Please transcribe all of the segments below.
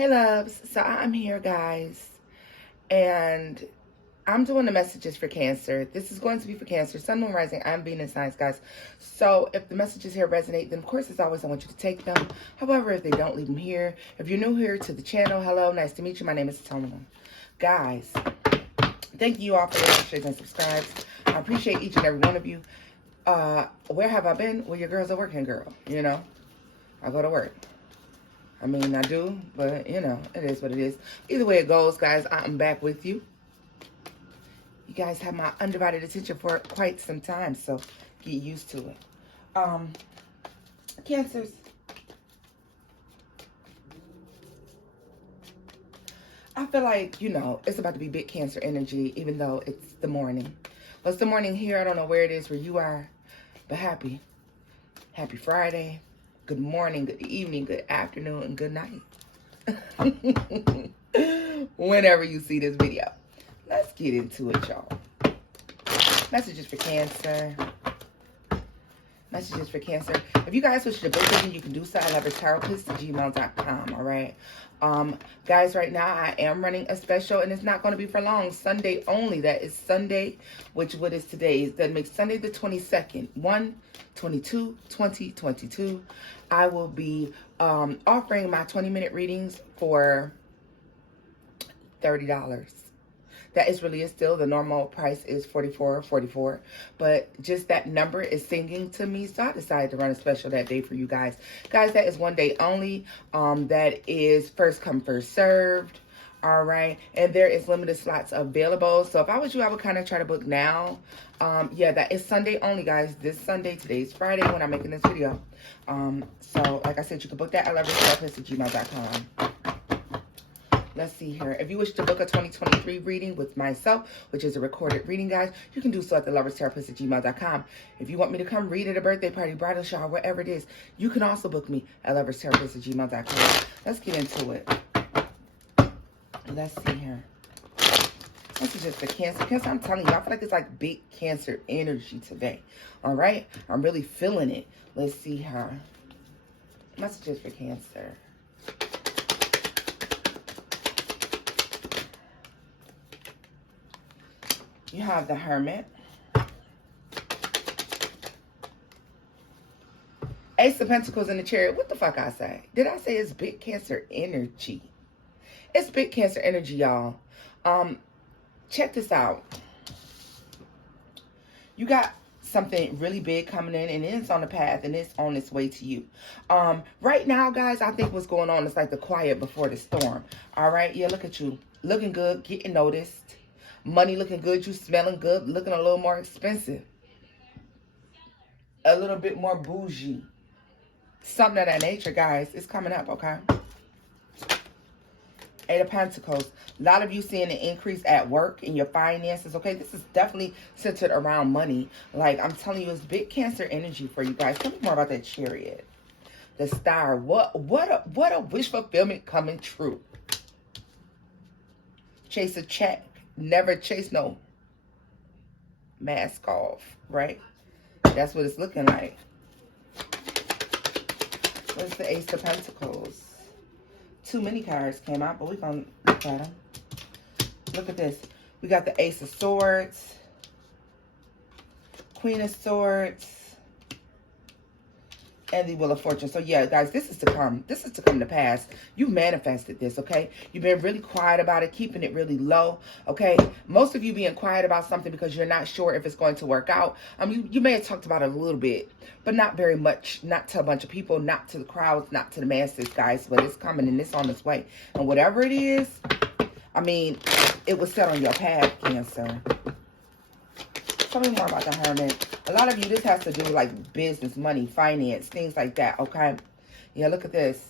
Hey loves, so I'm here guys, and I'm doing the messages for Cancer. This is going to be for Cancer, Sun, Moon, Rising, I'm Venus signs, guys. So if the messages here resonate, then of course as always I want you to take them. However, if they don't, leave them here. If you're new here to the channel, hello, nice to meet you. My name is Tony. Guys, thank you all for your shares and subscribes. I appreciate each and every one of you. Where have I been? Well, your girl's a working girl, you know. I go to work. I mean, I do, but, you know, it is what it is. Either way it goes, guys, I'm back with you. You guys have my undivided attention for quite some time, so get used to it. Cancers. I feel like, you know, it's about to be big Cancer energy, even though it's the morning. Well, it's the morning here. I don't know where it is where you are, but happy Friday. Good morning, good evening, good afternoon, and good night. Whenever you see this video. Let's get into it, y'all. Messages for Cancer. Messages for Cancer. If you guys wish to book with me, you can do so at lovertarotpist@gmail.com, all right? Guys, right now I am running a special, and it's not going to be for long. Sunday only. That is Sunday, what is today? That makes Sunday the 22nd. 1/22/2022. I will be offering my 20-minute readings for $30. That is really still, the normal price is $44.44, but just that number is singing to me, so I decided to run a special that day for you guys. Guys, that is one day only. That is first come, first served. All right, and there is limited slots available, so if I was you, I would kind of try to book now. Yeah, that is Sunday only, guys. This Sunday, today's Friday when I'm making this video. So like I said, you can book that at lovertarotpist@gmail.com. Let's see here. If you wish to book a 2023 reading with myself, which is a recorded reading, guys, you can do so at the lovertarotpist@gmail.com. If you want me to come read at a birthday party, bridal shower, whatever it is, you can also book me at lovertarotpist@gmail.com. Let's get into it. Let's see here. This is just for Cancer. Cancer, I'm telling you, I feel like it's like big Cancer energy today. All right? I'm really feeling it. Let's see here. Messages for Cancer. You have the Hermit. Ace of Pentacles in the Chariot. What the fuck I say? Did I say it's big Cancer energy? It's big Cancer energy, y'all. Check this out. You got something really big coming in, and it's on the path, and it's on its way to you. Right now, guys, I think what's going on is like the quiet before the storm. All right? Yeah, look at you. Looking good, getting noticed. Money looking good, you smelling good, looking a little more expensive. A little bit more bougie. Something of that nature, guys. It's coming up, okay? Eight of Pentacles. A lot of you seeing an increase at work in your finances, okay? This is definitely centered around money. Like, I'm telling you, it's big Cancer energy for you guys. Tell me more about that Chariot. The Star. What a wish fulfillment coming true. Chase a check. Never chase no mask off, right? That's what it's looking like. What's the Ace of Pentacles? Too many cards came out, but we're going to look at them. Look at this. We got the Ace of Swords, Queen of Swords, and the Wheel of Fortune. So yeah, guys, this is to come. This is to come to pass. You manifested this, okay? You've been really quiet about it, keeping it really low, okay? Most of you being quiet about something because you're not sure if it's going to work out. You may have talked about it a little bit, but not very much. Not to a bunch of people, not to the crowds, not to the masses, guys. But it's coming and it's on its way. And whatever it is, I mean, it was set on your path, Cancer. Tell me more about the Hermit. A lot of you, this has to do with like business, money, finance, things like that, okay? Yeah, look at this.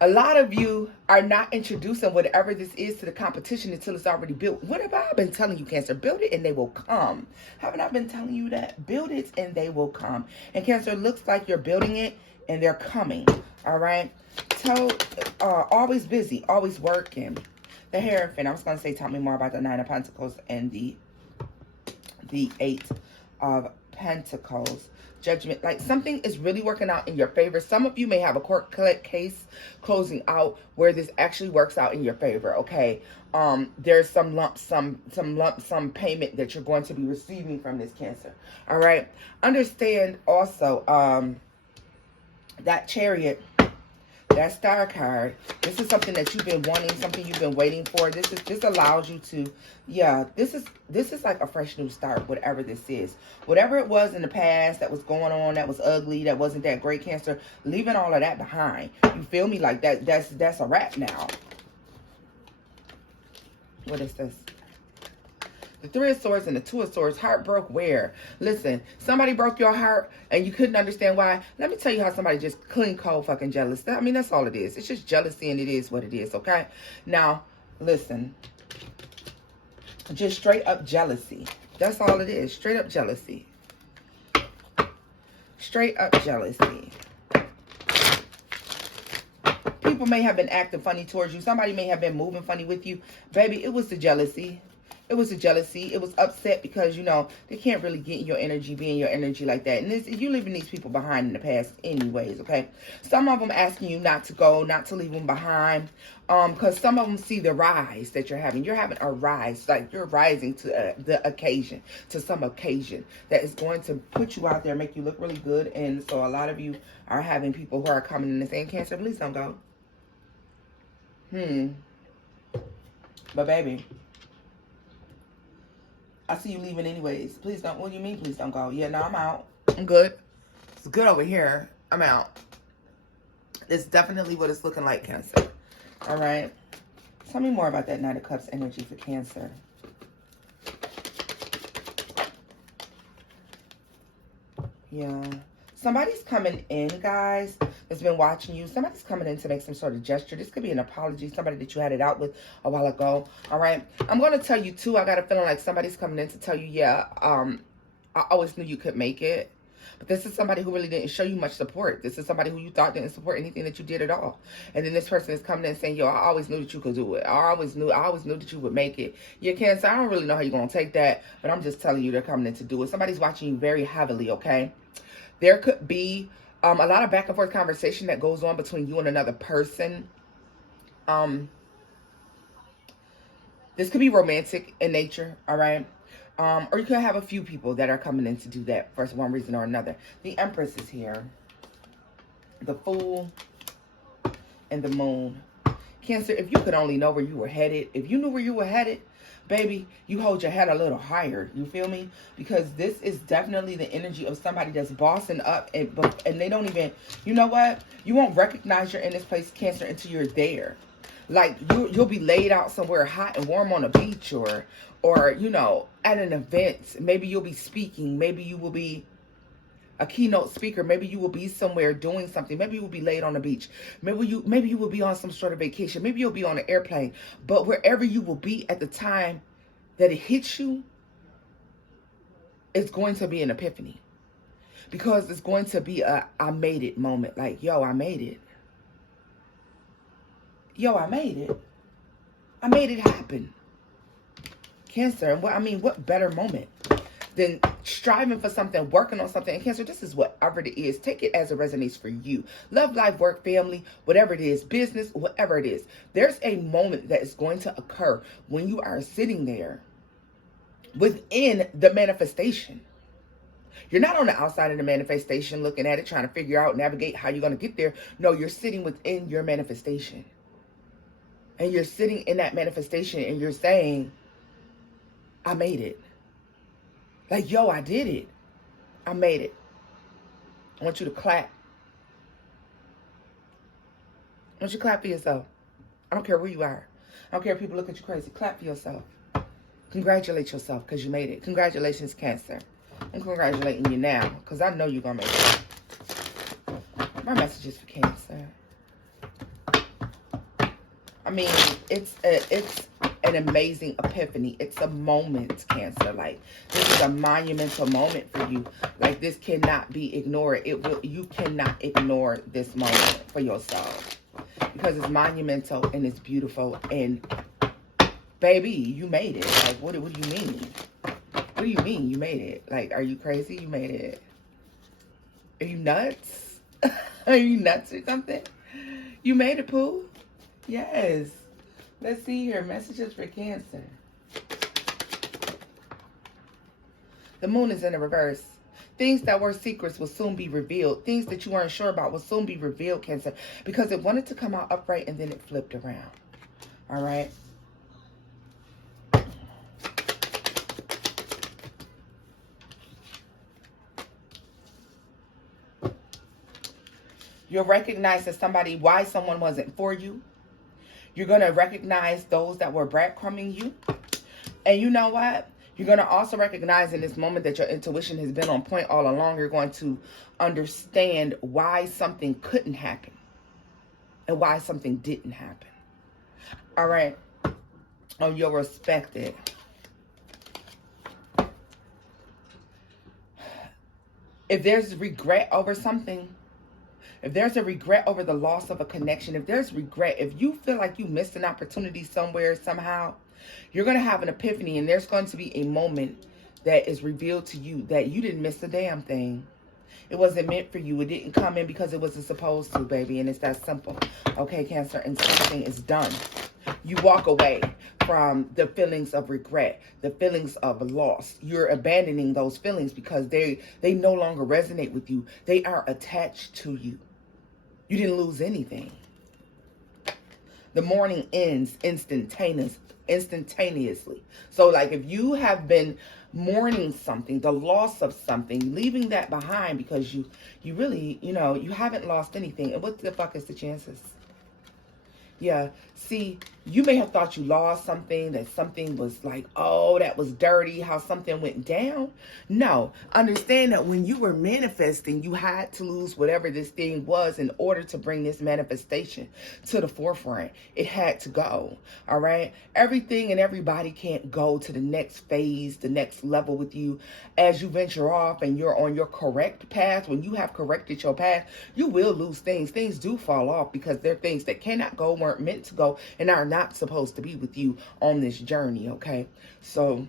A lot of you are not introducing whatever this is to the competition until it's already built. What have I been telling you, Cancer? Build it and they will come. Haven't I been telling you that? Build it and they will come. And Cancer, it looks like you're building it and they're coming, all right? Always busy, always working. The Hierophant. I was going to say, tell me more about the Nine of Pentacles and the Eight of Pentacles. judgment. Like something is really working out in your favor. Some of you may have a court case closing out where this actually works out in your favor. Okay. There's some lump sum payment that you're going to be receiving from this Cancer. All right. Understand also, that Chariot, that Star card, this is something that you've been wanting, something you've been waiting for. This allows you to, yeah, this is like a fresh new start, whatever this is. Whatever it was in the past that was going on, that was ugly, that wasn't that great, Cancer, leaving all of that behind. You feel me? Like that's a wrap now. What is this? The Three of Swords and the Two of Swords. Heart broke where? Listen, somebody broke your heart and you couldn't understand why. Let me tell you how somebody just clean cold fucking jealous. I mean, that's all it is. It's just jealousy, and it is what it is, okay? Now, listen. Just straight up jealousy. That's all it is. Straight up jealousy. Straight up jealousy. People may have been acting funny towards you. Somebody may have been moving funny with you. Baby, it was the jealousy. It was a jealousy. It was upset because, you know, they can't really get in your energy, be in your energy like that. And you're leaving these people behind in the past anyways, okay? Some of them asking you not to go, not to leave them behind. Because some of them see the rise that you're having. You're having a rise. Like, you're rising to the occasion, to some occasion that is going to put you out there, make you look really good. And so a lot of you are having people who are coming in and saying, Cancer, please don't go. But baby, I see you leaving anyways. Please don't. What do you mean, please don't go? Yeah, no, I'm out. I'm good. It's good over here. I'm out. It's definitely what it's looking like, Cancer. All right. Tell me more about that Knight of Cups energy for Cancer. Yeah. Somebody's coming in, guys, that's been watching you. Somebody's coming in to make some sort of gesture. This could be an apology. Somebody that you had it out with a while ago. All right. I'm going to tell you, too, I got a feeling like somebody's coming in to tell you, yeah, I always knew you could make it. But this is somebody who really didn't show you much support. This is somebody who you thought didn't support anything that you did at all. And then this person is coming in saying, yo, I always knew that you could do it. I always knew that you would make it. Yeah, Cancer, I don't really know how you're going to take that, but I'm just telling you they're coming in to do it. Somebody's watching you very heavily, okay? There could be a lot of back and forth conversation that goes on between you and another person. This could be romantic in nature, all right? Or you could have a few people that are coming in to do that for one reason or another. The Empress is here. The Fool and the Moon. Cancer, if you could only know where you were headed, if you knew where you were headed, baby, you hold your head a little higher. You feel me? Because this is definitely the energy of somebody that's bossing up, and they don't even, you know what? You won't recognize you're in this place, Cancer, until you're there. Like, you'll be laid out somewhere hot and warm on a beach, or you know, at an event. Maybe you'll be speaking. Maybe you will be a keynote speaker. Maybe you will be somewhere doing something. Maybe you will be laid on the beach. Maybe you will be on some sort of vacation. Maybe you'll be on an airplane. But wherever you will be at the time that it hits you, it's going to be an epiphany. Because it's going to be a I made it moment. Like, yo, I made it. Yo, I made it. I made it happen. Cancer, and what better moment than striving for something, working on something. And Cancer, this is whatever it is. Take it as it resonates for you. Love, life, work, family, whatever it is, business, whatever it is. There's a moment that is going to occur when you are sitting there within the manifestation. You're not on the outside of the manifestation looking at it, trying to figure out, navigate how you're going to get there. No, you're sitting within your manifestation. And you're sitting in that manifestation and you're saying, I made it. Like, yo, I did it. I made it. I want you to clap. I want you to clap for yourself. I don't care where you are. I don't care if people look at you crazy. Clap for yourself. Congratulate yourself because you made it. Congratulations, Cancer. I'm congratulating you now because I know you're going to make it. My message is for Cancer. I mean, it's an amazing epiphany. It's a moment, Cancer. Like, this is a monumental moment for you. Like, this cannot be ignored. You cannot ignore this moment for yourself because it's monumental and it's beautiful. And baby, you made it. Like, what do you mean? What do you mean you made it? Like, are you crazy? You made it. Are you nuts? Are you nuts or something? You made it, Pooh? Yes. Let's see here. Messages for Cancer. The moon is in the reverse. Things that were secrets will soon be revealed. Things that you weren't sure about will soon be revealed, Cancer. Because it wanted to come out upright and then it flipped around. All right? You'll recognize that why someone wasn't for you. You're going to recognize those that were breadcrumbing you. And you know what? You're going to also recognize in this moment that your intuition has been on point all along. You're going to understand why something couldn't happen and why something didn't happen. All right? Oh, you'll respect it. If there's regret over something, if there's a regret over the loss of a connection, if there's regret, if you feel like you missed an opportunity somewhere, somehow, you're going to have an epiphany, and there's going to be a moment that is revealed to you that you didn't miss a damn thing. It wasn't meant for you. It didn't come in because it wasn't supposed to, baby, and it's that simple. Okay, Cancer, and something is done. You walk away from the feelings of regret, the feelings of loss. You're abandoning those feelings because they no longer resonate with you. They are attached to you. You didn't lose anything. The mourning ends instantaneously. So like if you have been mourning something, the loss of something, leaving that behind because you really, you haven't lost anything. And what the fuck is the chances? Yeah, see, you may have thought you lost something, that something was like, oh, that was dirty, how something went down. No, understand that when you were manifesting, you had to lose whatever this thing was in order to bring this manifestation to the forefront. It had to go, all right? Everything and everybody can't go to the next phase, the next level with you. As you venture off and you're on your correct path, when you have corrected your path, you will lose things. Things do fall off because they're things that cannot go, weren't meant to go, and are not supposed to be with you on this journey, okay? So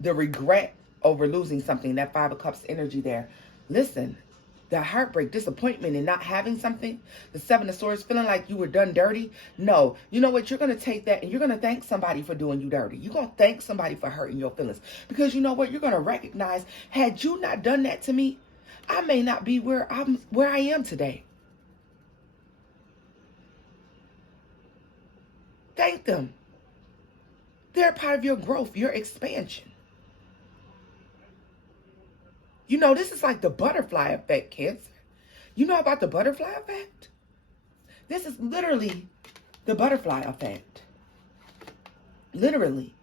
the regret over losing something, that Five of Cups energy there. Listen, the heartbreak, disappointment in not having something, the Seven of Swords, feeling like you were done dirty. No, you know what? You're going to take that and you're going to thank somebody for doing you dirty. You're going to thank somebody for hurting your feelings. Because you know what? You're going to recognize, had you not done that to me, I may not be where I am today. Thank them. They're part of your growth, your expansion. You know, this is like the butterfly effect, Cancer. You know about the butterfly effect? This is literally the butterfly effect. Literally.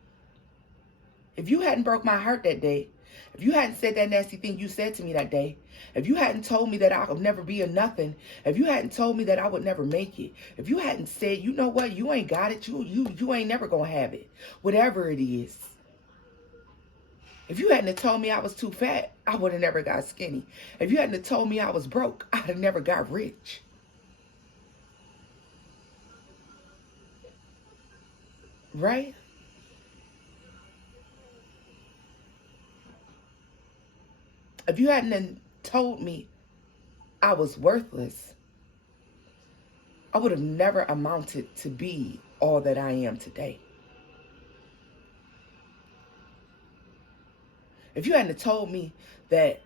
If you hadn't broke my heart that day, if you hadn't said that nasty thing you said to me that day, if you hadn't told me that I could never be a nothing, if you hadn't told me that I would never make it, if you hadn't said, you know what, you ain't got it, you ain't never gonna have it, whatever it is. If you hadn't have told me I was too fat, I would have never got skinny. If you hadn't have told me I was broke, I'd have never got rich. Right? If you hadn't told me I was worthless, I would have never amounted to be all that I am today. If you hadn't told me that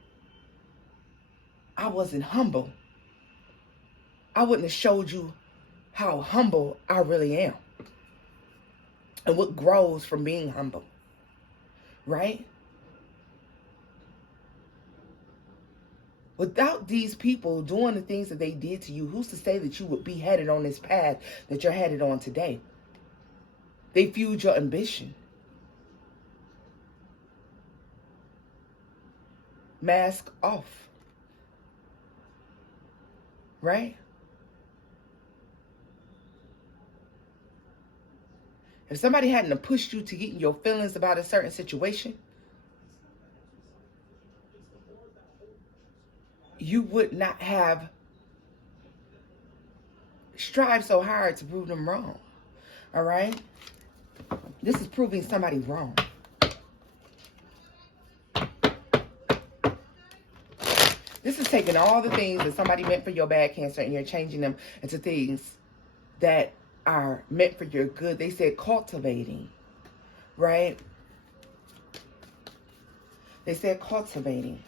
I wasn't humble, I wouldn't have showed you how humble I really am and what grows from being humble, right? Without these people doing the things that they did to you, who's to say that you would be headed on this path that you're headed on today? They fueled your ambition. Mask off. Right? If somebody hadn't pushed you to get in your feelings about a certain situation, you would not have strived so hard to prove them wrong. All right? This is proving somebody wrong. This is taking all the things that somebody meant for your bad, Cancer, and you're changing them into things that are meant for your good. They said cultivating, right? They said cultivating.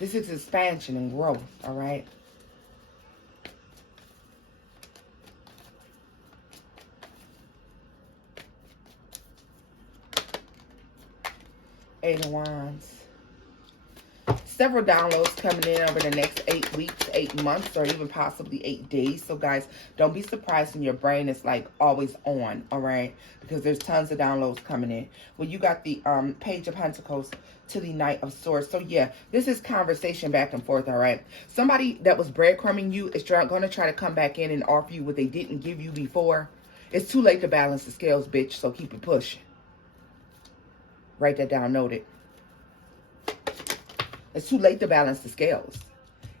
This is expansion and growth, all right? Eight of Wands. Several downloads coming in over the next 8 weeks, 8 months, or even possibly 8 days. So, guys, don't be surprised when your brain is, like, always on, all right? Because there's tons of downloads coming in. Well, you got the Page of Pentacles to the Knight of Swords. So, yeah, this is conversation back and forth, all right? Somebody that was breadcrumbing you is going to try to come back in and offer you what they didn't give you before. It's too late to balance the scales, bitch, so keep it pushing. Write that down, note it. It's too late to balance the scales.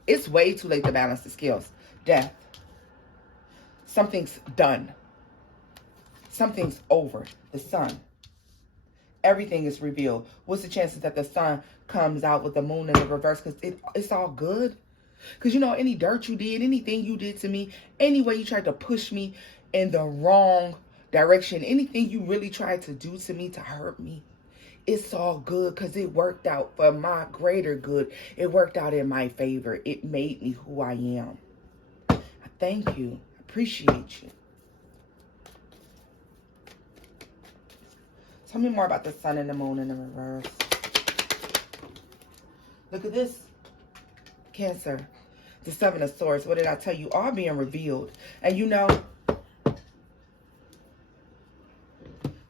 It's way too late to balance the scales. Death. Something's done. Something's over. The sun. Everything is revealed. What's the chances that the sun comes out with the moon in the reverse? Because it's all good. Because, you know, any dirt you did, anything you did to me, any way you tried to push me in the wrong direction, anything you really tried to do to me to hurt me, it's all good because it worked out for my greater good. It worked out in my favor. It made me who I am. I thank you. I appreciate you. Tell me more about the sun and the moon in the reverse. Look at this. Cancer. The Seven of Swords. What did I tell you? All being revealed. And you know,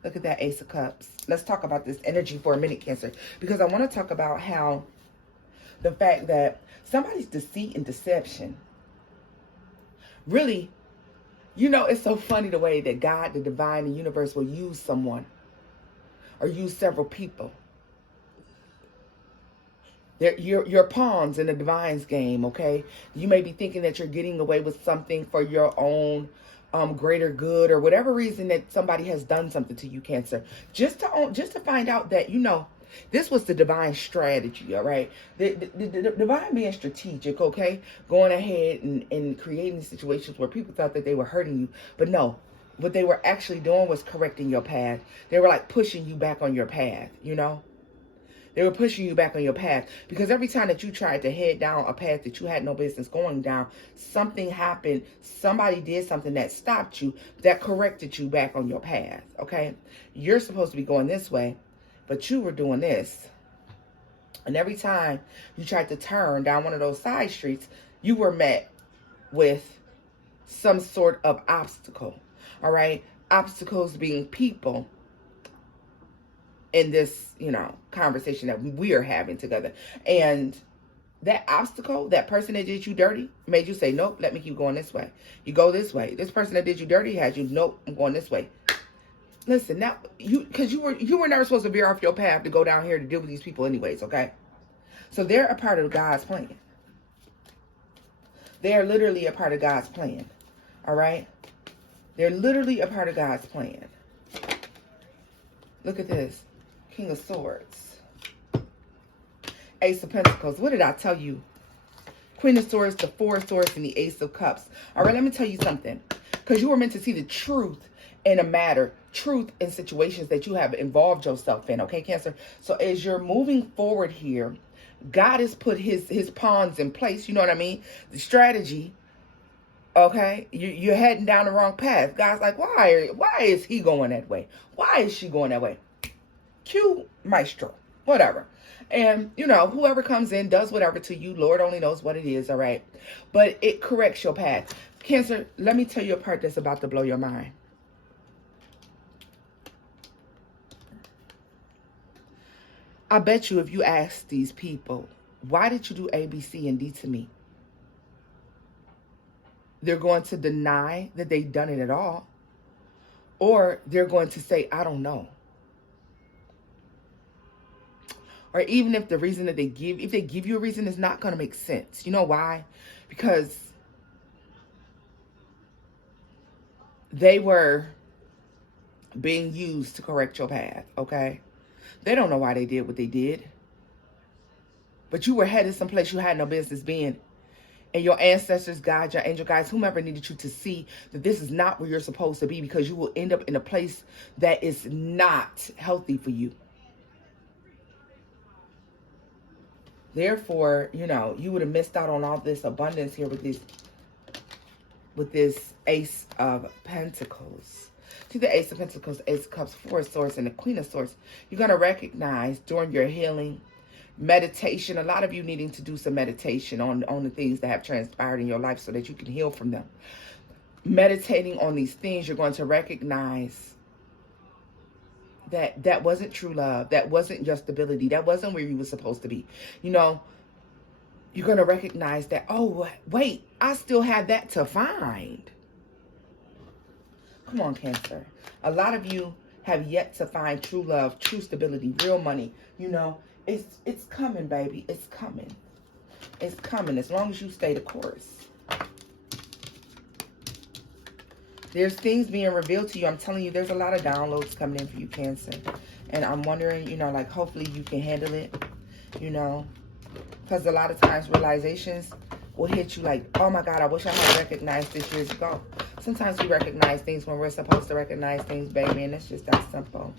look at that Ace of Cups. Let's talk about this energy for a minute, Cancer. Because I want to talk about how the fact that somebody's deceit and deception. Really, you know, it's so funny the way that God, the divine, the universe will use someone. Or use several people. You're pawns in the divine's game, okay? You may be thinking that you're getting away with something for your own greater good, or whatever reason that somebody has done something to you, Cancer. Just to find out that, you know, this was the divine strategy, all right? The divine being strategic, okay? Going ahead and creating situations where people thought that they were hurting you. But no, what they were actually doing was correcting your path. They were like pushing you back on your path, you know? They were pushing you back on your path. Because every time that you tried to head down a path that you had no business going down, something happened. Somebody did something that stopped you, that corrected you back on your path, okay? You're supposed to be going this way, but you were doing this. And every time you tried to turn down one of those side streets, you were met with some sort of obstacle, all right? Obstacles being people in this, you know, conversation that we are having together. And that obstacle, that person that did you dirty, made you say, nope, let me keep going this way. You go this way. This person that did you dirty had you, nope, I'm going this way. Listen, now, because you were never supposed to veer off your path to go down here to deal with these people anyways, okay? So they're a part of God's plan. They're literally a part of God's plan, all right? They're literally a part of God's plan. Look at this. King of Swords. Ace of Pentacles. What did I tell you? Queen of Swords, the Four of Swords, and the Ace of Cups. All right, let me tell you something. Because you were meant to see the truth in a matter. Truth in situations that you have involved yourself in. Okay, Cancer? So as you're moving forward here, God has put his pawns in place. You know what I mean? The strategy. Okay? You're heading down the wrong path. God's like, why is he going that way? Why is she going that way? Cue maestro, whatever. And, you know, whoever comes in does whatever to you. Lord only knows what it is, all right? But it corrects your path. Cancer, let me tell you a part that's about to blow your mind. I bet you if you ask these people, why did you do A, B, C, and D to me? They're going to deny that they've done it at all. Or they're going to say, I don't know. Or even if the reason that if they give you a reason, it's not going to make sense. You know why? Because they were being used to correct your path, okay? They don't know why they did what they did. but you were headed someplace you had no business being. And your ancestors, God, your angel guides, whomever needed you to see that this is not where you're supposed to be, because you will end up in a place that is not healthy for you. Therefore, you know, you would have missed out on all this abundance here with this Ace of Pentacles. See the Ace of Pentacles, Ace of Cups, Four of Swords, and the Queen of Swords. You're going to recognize during your healing, meditation, a lot of you needing to do some meditation on the things that have transpired in your life so that you can heal from them. Meditating on these things, you're going to recognize that that wasn't true love. That wasn't your stability. That wasn't where you were supposed to be. You know, you're going to recognize that, oh, wait, I still have that to find. Come on, Cancer. A lot of you have yet to find true love, true stability, real money. You know, it's coming, baby. It's coming. It's coming as long as you stay the course. There's things being revealed to you. I'm telling you, there's a lot of downloads coming in for you, Cancer. And I'm wondering, you know, like, hopefully you can handle it, you know. Because a lot of times realizations will hit you like, oh my God, I wish I had recognized this years ago. Sometimes we recognize things when we're supposed to recognize things, baby. And it's just that simple.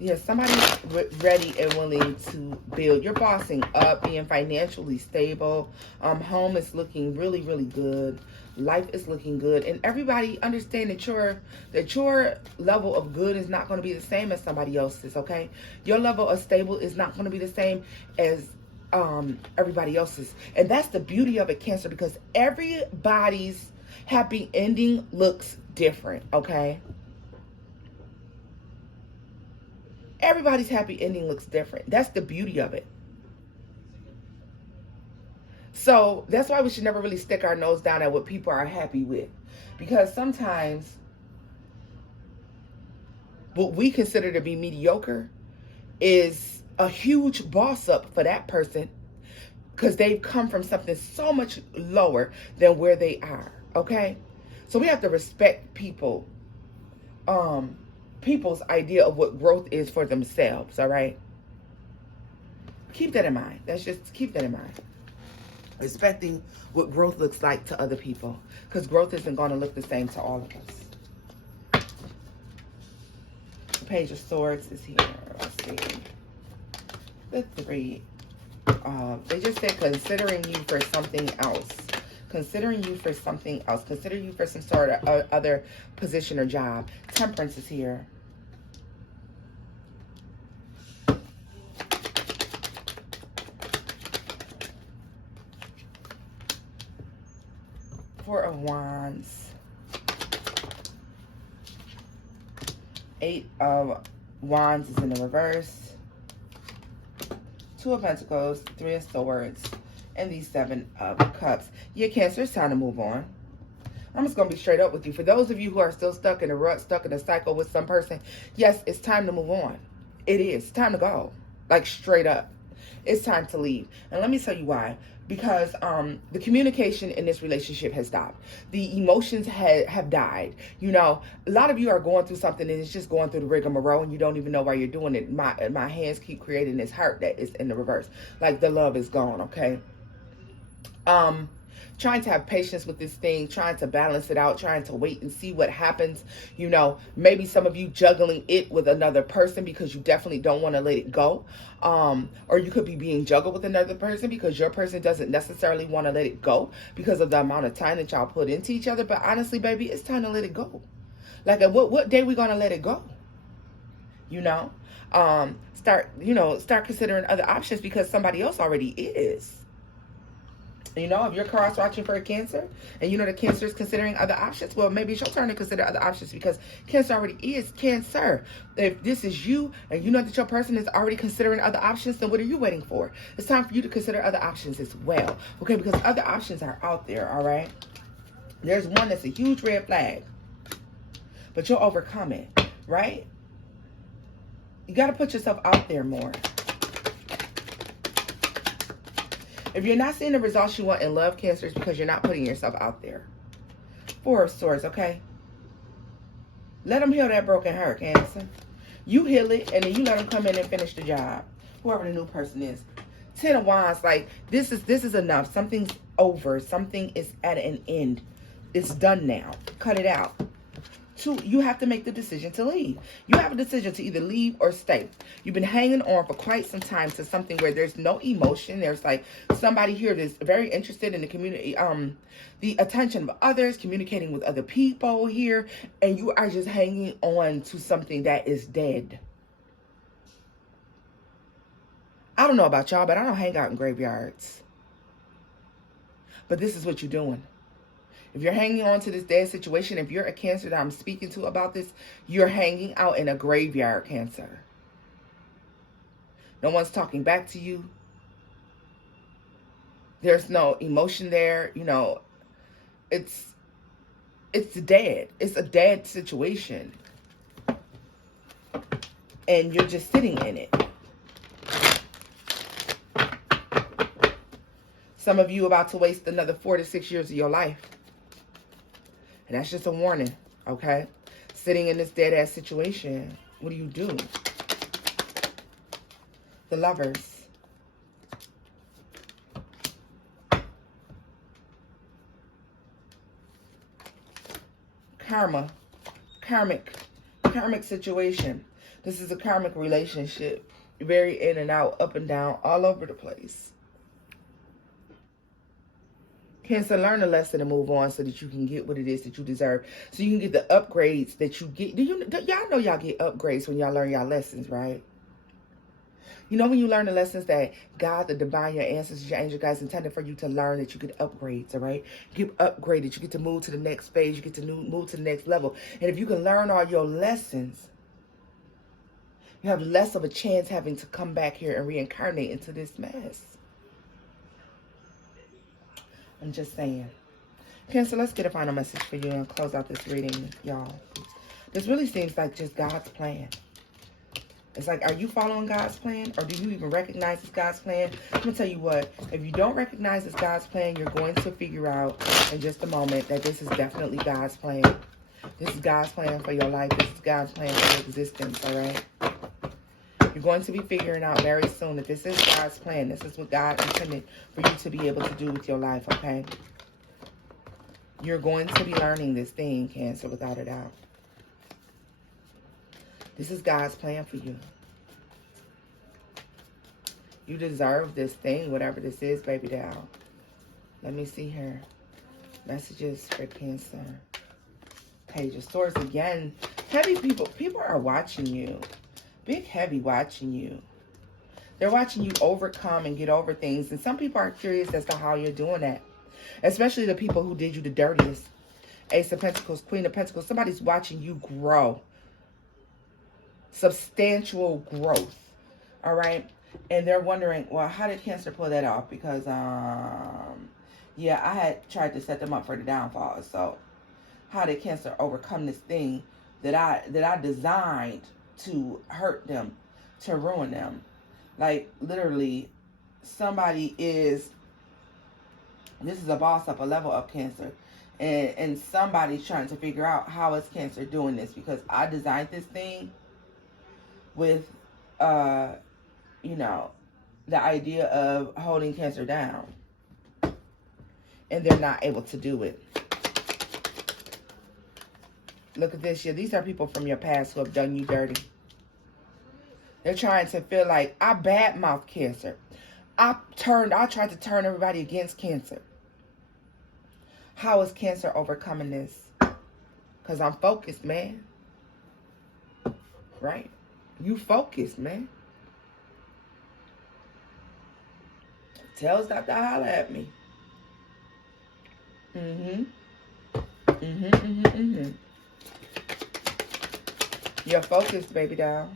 Yeah, somebody's ready and willing to build. You're bossing up, being financially stable. Home is looking really, really good. Life is looking good. And everybody understand that your level of good is not going to be the same as somebody else's, okay? Your level of stable is not going to be the same as everybody else's. And that's the beauty of it, Cancer, because everybody's happy ending looks different, okay? Everybody's happy ending looks different. That's the beauty of it. So that's why we should never really stick our nose down at what people are happy with. Because sometimes what we consider to be mediocre is a huge boss up for that person, because they've come from something so much lower than where they are. Okay? So we have to respect people's idea of what growth is for themselves, all right? Keep that in mind. Keep that in mind. Respecting what growth looks like to other people, because growth isn't going to look the same to all of us. The Page of Swords is here. Let's see. The Three. They just said considering you for something else. Considering you for something else. Consider you for some sort of other position or job. Temperance is here. Four of Wands. Eight of Wands is in the reverse. Two of Pentacles, Three of Swords, and the Seven of Cups. Yeah, Cancer, it's time to move on. I'm just going to be straight up with you. For those of you who are still stuck in a rut, stuck in a cycle with some person, yes, it's time to move on. It is. It's time to go. Like, straight up. It's time to leave. And let me tell you why. Because the communication in this relationship has stopped. The emotions have died. You know, a lot of you are going through something and it's just going through the rigmarole and you don't even know why you're doing it. My hands keep creating this hurt that is in the reverse. Like, the love is gone, okay? Trying to have patience with this thing, trying to balance it out, trying to wait and see what happens. You know, maybe some of you juggling it with another person because you definitely don't want to let it go. Or you could be being juggled with another person because your person doesn't necessarily want to let it go because of the amount of time that y'all put into each other. But honestly, baby, it's time to let it go. Like, what day we gonna let it go? You know, start considering other options because somebody else already is. You know, if you're cross-watching for a Cancer and you know the Cancer is considering other options, well, maybe it's your turn to consider other options because Cancer already is Cancer. If this is you and you know that your person is already considering other options, then what are you waiting for? It's time for you to consider other options as well, okay? Because other options are out there, all right? There's one that's a huge red flag, but you'll overcome it, right? You got to put yourself out there more. If you're not seeing the results you want in love, Cancer, it's because you're not putting yourself out there. Four of Swords, okay? Let them heal that broken heart, Cancer. You heal it, and then you let them come in and finish the job. Whoever the new person is. Ten of Wands, like this is enough. Something's over. Something is at an end. It's done now. Cut it out. Two, you have to make the decision to leave. You have a decision to either leave or stay. You've been hanging on for quite some time to something where there's no emotion. There's like somebody here that's very interested in the community, the attention of others, communicating with other people here, and you are just hanging on to something that is dead. I don't know about y'all, but I don't hang out in graveyards. But this is what you're doing. If you're hanging on to this dead situation, if you're a Cancer that I'm speaking to about this, you're hanging out in a graveyard, Cancer. No one's talking back to you. There's no emotion there. You know, it's dead. It's a dead situation. And you're just sitting in it. Some of you about to waste another 4 to 6 years of your life. And that's just a warning, okay? Sitting in this dead-ass situation, what do you do? The Lovers. Karma. Karmic situation. This is a karmic relationship. Very in and out, up and down, all over the place. Cancer, learn a lesson and move on so that you can get what it is that you deserve. So you can get the upgrades that you get. Y'all know y'all get upgrades when y'all learn y'all lessons, right? You know when you learn the lessons that God, the divine, your ancestors, your angel guides intended for you to learn, that you get upgrades, all right? You get upgraded. You get to move to the next phase. You get to move to the next level. And if you can learn all your lessons, you have less of a chance having to come back here and reincarnate into this mess. I'm just saying. Cancer, let's get a final message for you and close out this reading, y'all. This really seems like just God's plan. It's like, are you following God's plan? Or do you even recognize it's God's plan? I'm going to tell you what. If you don't recognize it's God's plan, you're going to figure out in just a moment that this is definitely God's plan. This is God's plan for your life. This is God's plan for your existence, all right? You're going to be figuring out very soon that this is God's plan. This is what God intended for you to be able to do with your life, okay? You're going to be learning this thing, Cancer, without a doubt. This is God's plan for you. You deserve this thing, whatever this is, baby doll. Let me see here. Messages for Cancer. Page of Swords again. Heavy people. People are watching you. Big heavy watching you. They're watching you overcome and get over things. And some people are curious as to how you're doing that. Especially the people who did you the dirtiest. Ace of Pentacles, Queen of Pentacles. Somebody's watching you grow. Substantial growth. All right. And they're wondering, well, how did Cancer pull that off? Because, yeah, I had tried to set them up for the downfall. So how did Cancer overcome this thing that I designed to hurt them, to ruin them? Like, literally, somebody is, this is a boss up, a level up, Cancer. And somebody's trying to figure out how is Cancer doing this, because I designed this thing with, you know, the idea of holding Cancer down. And they're not able to do it. Look at this. Yeah, these are people from your past who have done you dirty. They're trying to feel like, I badmouth Cancer. I tried to turn everybody against Cancer. How is Cancer overcoming this? Because I'm focused, man. Right? You focused, man. Tell Stop to holler at me. You're focused, baby doll.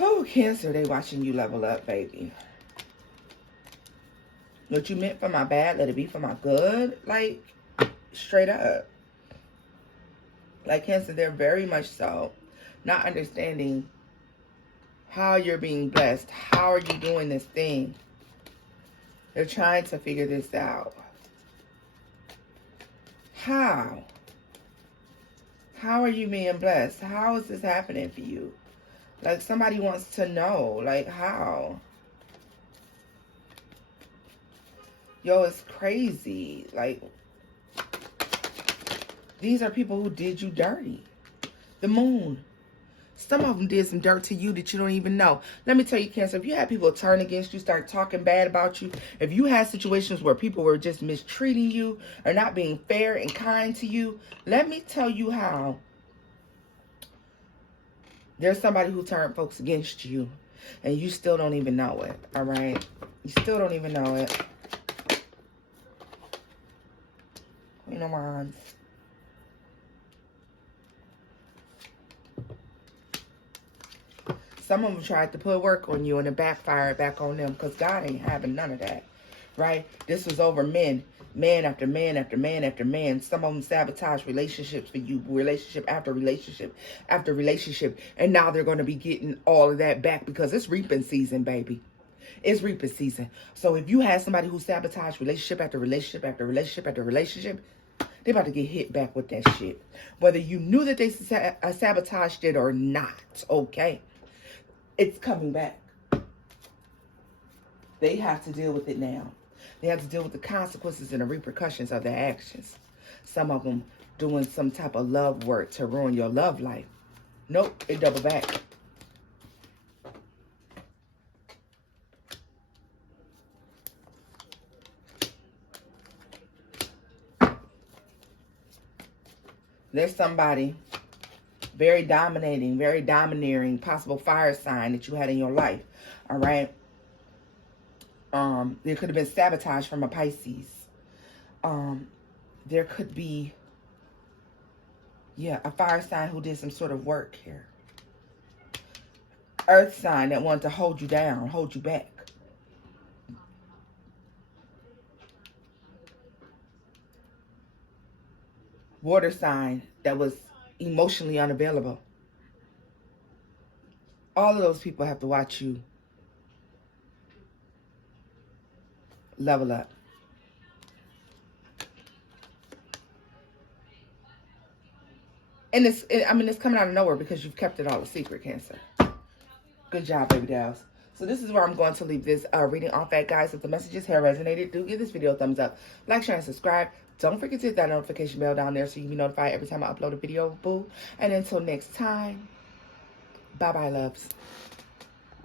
Oh, Cancer, they watching you level up, baby. What you meant for my bad, let it be for my good. Like, straight up. Like, Cancer, they're very much so not understanding how you're being blessed. How are you doing this thing? They're trying to figure this out. How? How are you being blessed? How is this happening for you? Like, somebody wants to know. Like, how? Yo, it's crazy. Like, these are people who did you dirty. The moon. Some of them did some dirt to you that you don't even know. Let me tell you, Cancer, if you had people turn against you, start talking bad about you, if you had situations where people were just mistreating you or not being fair and kind to you, let me tell you how there's somebody who turned folks against you and you still don't even know it, all right? You still don't even know it. Queen of Wands. Some of them tried to put work on you and it backfired back on them because God ain't having none of that, right? This was over men. Man after man after man after man. Some of them sabotaged relationships for you. Relationship after relationship after relationship. And now they're going to be getting all of that back because it's reaping season, baby. It's reaping season. So if you had somebody who sabotaged relationship after relationship after relationship after relationship, they're about to get hit back with that shit. Whether you knew that they sabotaged it or not, okay? It's coming back. They have to deal with it now. They have to deal with the consequences and the repercussions of their actions. Some of them doing some type of love work to ruin your love life. Nope, it double back. There's somebody very dominating, very domineering, possible fire sign that you had in your life. All right. There could have been sabotage from a Pisces. There could be, a fire sign who did some sort of work here. Earth sign that wanted to hold you down, hold you back. Water sign that was emotionally unavailable. All of those people have to watch you level up. And it's coming out of nowhere because you've kept it all a secret, Cancer. Good job, baby dolls. So this is where I'm going to leave this reading off at, guys. If the messages have resonated, do give this video a thumbs up. Like, share, and subscribe. Don't forget to hit that notification bell down there so you can be notified every time I upload a video, boo. And until next time, bye-bye, loves.